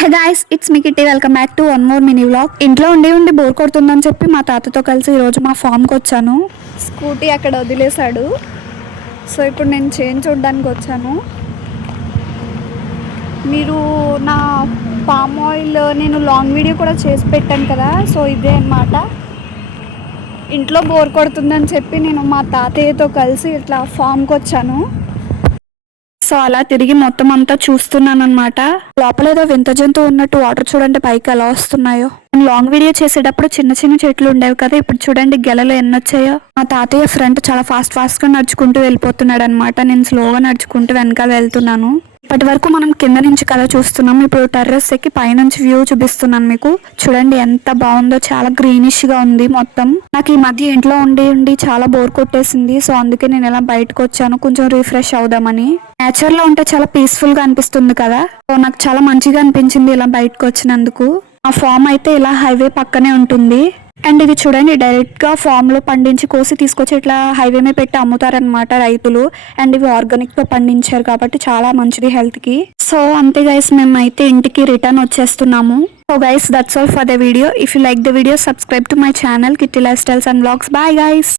Hey guys, it's me kitty. Welcome back to one more mini vlog. ఇంట్లో ఉండి bore కొడుతుందని చెప్పి మా తాతతో కలిసి ఈరోజు మా ఫామ్కి వచ్చాను. స్కూటీ అక్కడ వదిలేశాడు, సో ఇప్పుడు నేను చేంజ్ చూడడానికి వచ్చాను. మీరు నా పామ్ ఆయిల్ నేను లాంగ్ వీడియో కూడా చేసి పెట్టాను కదా, సో ఇదే అన్నమాట. ఇంట్లో బోర్ కొడుతుందని చెప్పి నేను మా తాతయ్యతో కలిసి ఇట్లా ఫామ్కి వచ్చాను. సో అలా తిరిగి మొత్తం అంతా చూస్తున్నాను అనమాట. లోపల ఏదో వింత జంతువు ఉన్నట్టు వాటర్ చూడండి పైకి ఎలా వస్తున్నాయో. నేను లాంగ్ వీడియో చేసేటప్పుడు చిన్న చిన్న చెట్లు ఉండేవి కదా, ఇప్పుడు చూడండి గెలలు ఎన్ని వచ్చాయో. మా తాతయ్య ఫ్రంట్ చాలా ఫాస్ట్ గా నడుచుకుంటూ వెళ్ళిపోతున్నాడు అనమాట. నేను స్లోగా నడుచుకుంటూ వెనకాల వెళ్తున్నాను. ఇప్పటి వరకు మనం కింద నుంచి కదా చూస్తున్నాం, ఇప్పుడు టెర్రస్ ఎక్కి పైనుంచి వ్యూ చూపిస్తున్నాను మీకు. చూడండి ఎంత బాగుందో, చాలా గ్రీనిష్ గా ఉంది మొత్తం. నాకు ఈ మధ్య ఇంట్లో ఉండి చాలా బోర్ కొట్టేసింది, సో అందుకే నేను ఇలా బయటకు వచ్చాను కొంచెం రిఫ్రెష్ అవుదామని. నేచర్ లో ఉంటే చాలా పీస్ఫుల్ గా అనిపిస్తుంది కదా, సో నాకు చాలా మంచిగా అనిపించింది ఇలా బయటకు వచ్చినందుకు. ఆ ఫామ్ అయితే ఇలా హైవే పక్కనే ఉంటుంది. అండ్ ఇది చూడండి, డైరెక్ట్ గా ఫామ్ లో పండించి కోసి తీసుకొచ్చి ఇట్లా హైవే మీద పెట్టి అమ్ముతారనమాట రైతులు. అండ్ ఇవి ఆర్గానిక్ తో పండించారు కాబట్టి చాలా మంచిది హెల్త్ కి. సో అంతే గైస్, మేము అయితే ఇంటికి రిటర్న్ వచ్చేస్తున్నాము. So guys, that's all for the video. If you like the video, subscribe to my channel Kitty life styles and vlogs. Bye guys.